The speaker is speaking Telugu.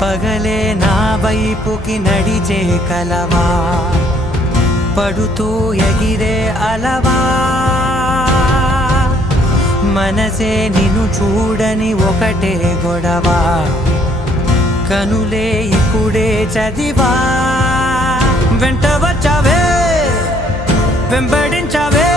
పగలే నా వైపుకి నడిచే కలవా, పడుతూ ఎగిరే అలవా, మనసే నిన్ను చూడని ఒకటే గొడవ, కనులే ఇప్పుడే చదివా. వెంట వచ్చావే, వెంబడించావే,